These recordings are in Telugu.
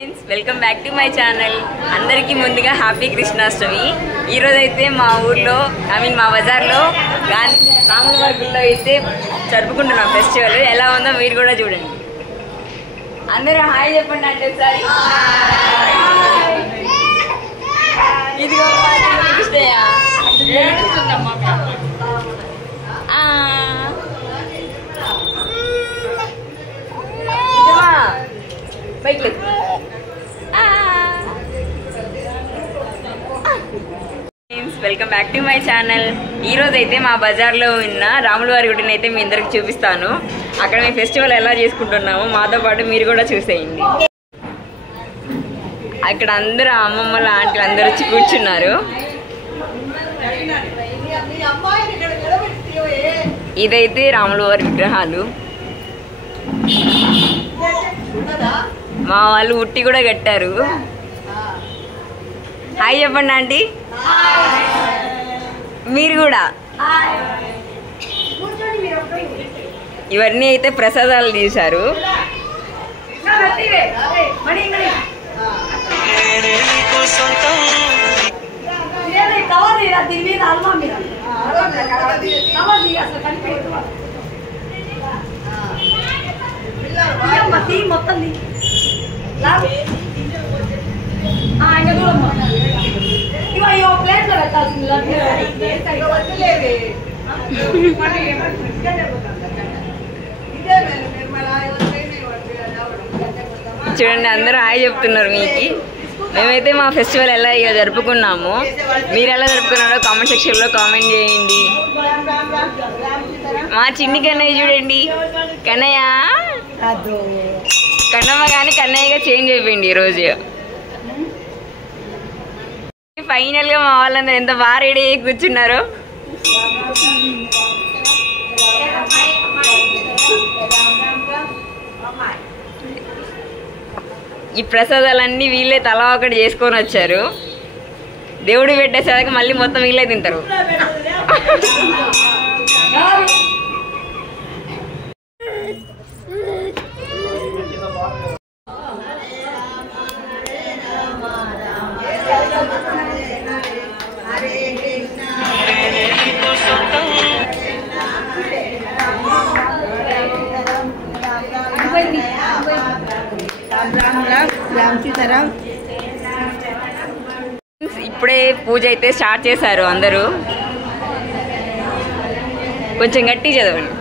Welcome back to my channel. అందరికీ ముందుగా హ్యాపీ కృష్ణాష్టమి. ఈరోజైతే మా ఊర్లో మా బజార్లో రాములవారి గుడిలో అయితే జరుపుకుంటున్నాం ఫెస్టివల్. ఎలా ఉందో మీరు కూడా చూడండి. అందరూ హాయ్ చెప్పండి అంటే ఒకసారి. ఇదిగో కృష్ణయ్య బైక్ లేదు. Welcome back to my channel. ఈరోజు అయితే మా బజార్లో ఉన్న రాములవారి గుడిని అయితే మీ అందరికి చూపిస్తాను. అక్కడ మేము ఫెస్టివల్ ఎలా చేసుకుంటున్నామో మాతో పాటు మీరు కూడా చూసేయండి. అక్కడ అందరూ అమ్మమ్మల ఆంటీలు అందరూ వచ్చి కూర్చున్నారు. ఇదైతే రాములవారి విగ్రహాలు. మా వాళ్ళు ఉట్టి కూడా కట్టారు. హాయ్ చెప్పండి ఆంటీ. మీరు కూడా. ఇవన్నీ అయితే ప్రసాదాలు తీశారు. చూడండి అందరూ హాయ్ చెప్తున్నారు మీకు. మేమైతే మా ఫెస్టివల్ ఎలా ఇక జరుపుకున్నాము. మీరు ఎలా జరుపుకున్నారో కామెంట్ సెక్షన్లో కామెంట్ చేయండి. మా చిన్ని కన్నయ్య చూడండి. కన్నయ్య కన్నమ్మ కానీ కన్నయ్యగా చేంజ్ అయిపోయింది ఈరోజు. ఫైనల్ గా మా వాళ్ళందరూ ఎంత బాగా రెడీ అయ్యి కూర్చున్నారు. ఈ ప్రసాదాలన్నీ వీళ్ళే తలా ఒకటి చేసుకొని వచ్చారు. దేవుడు పెట్టేసరికి మళ్ళీ మొత్తం వీళ్ళే తింటారు. ఇప్పుడే పూజ అయితే స్టార్ట్ చేశారు అందరూ. కొంచెం గట్టి చదవండి.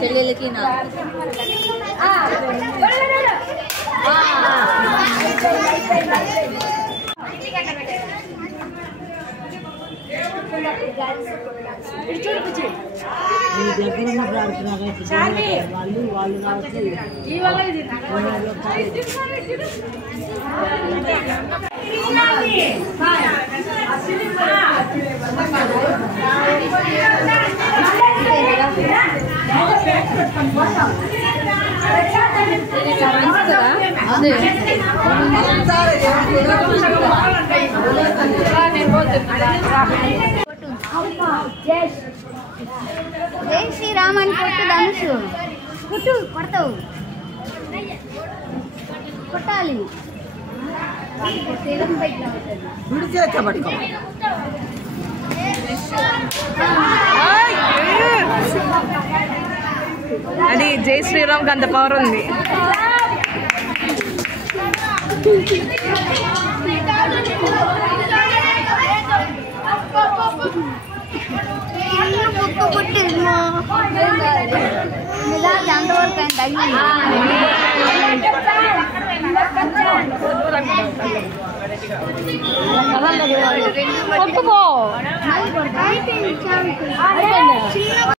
చెల్లెలకి జై శ్రీరామ్ అని కొట్టు. ధనుషు కొట్టు. కొడతావు. కొట్టాలి. అది జై శ్రీరామ్ అంత పవర్ ఉంది. పుట్టింది ఎంతవరకు అండి